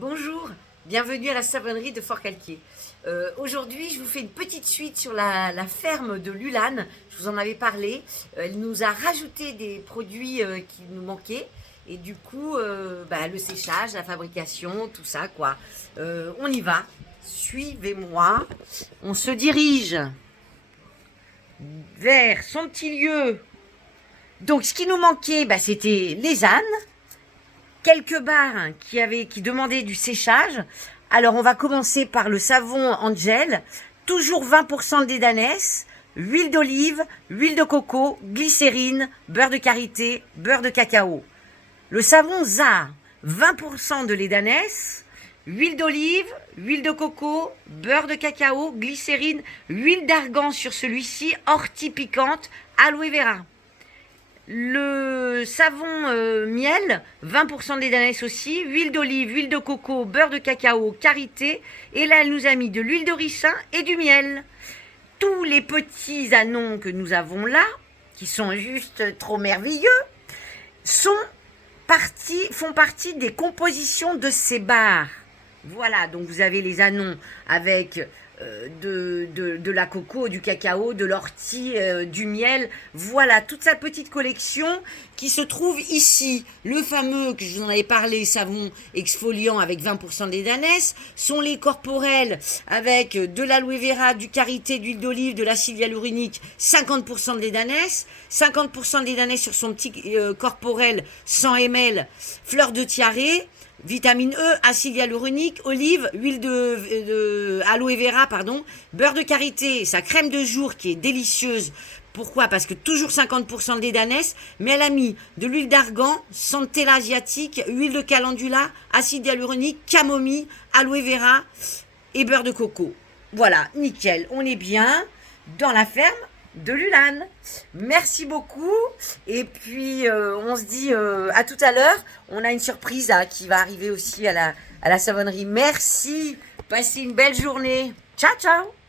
Bonjour, bienvenue à la savonnerie de Fort-Calquier. Aujourd'hui, je vous fais une petite suite sur la ferme de Lulane. Je vous en avais parlé. Elle nous a rajouté des produits qui nous manquaient. Et du coup, le séchage, la fabrication, tout ça, quoi. On y va. Suivez-moi. On se dirige vers son petit lieu. Donc, ce qui nous manquait, c'était les ânes. Quelques barres qui demandaient du séchage. Alors, on va commencer par le savon Angel, toujours 20% d'édanès, huile d'olive, huile de coco, glycérine, beurre de karité, beurre de cacao. Le savon ZA, 20% de l'édanès, huile d'olive, huile de coco, beurre de cacao, glycérine, huile d'argan sur celui-ci, ortie piquante, aloe vera. Le savon miel, 20% d'édanès aussi, huile d'olive, huile de coco, beurre de cacao, karité. Et là, elle nous a mis de l'huile de ricin et du miel. Tous les petits anons que nous avons là, qui sont juste trop merveilleux, font partie des compositions de ces barres. Voilà, donc vous avez les anons avec de la coco, du cacao, de l'ortie, du miel. Voilà, toute sa petite collection qui se trouve ici. Le fameux, que je vous en avais parlé, savon exfoliant avec 20% d'édanès, sont les corporels avec de l'aloe vera, du karité, d'huile d'olive, de l'acide hyaluronique, 50% d'édanès, 50% d'édanès sur son petit corporel 100 ml, fleur de tiare, vitamine E, acide hyaluronique, olive, huile de aloe vera, beurre de karité, sa crème de jour qui est délicieuse. Pourquoi? Parce que toujours 50% d'édanès, mais elle a mis de l'huile d'argan, centella asiatique, huile de calendula, acide hyaluronique, camomille, aloe vera et beurre de coco. Voilà, nickel, on est bien dans la ferme de Lulane. Merci beaucoup. Et puis, on se dit à tout à l'heure. On a une surprise qui va arriver aussi à la savonnerie. Merci. Passez une belle journée. Ciao, ciao.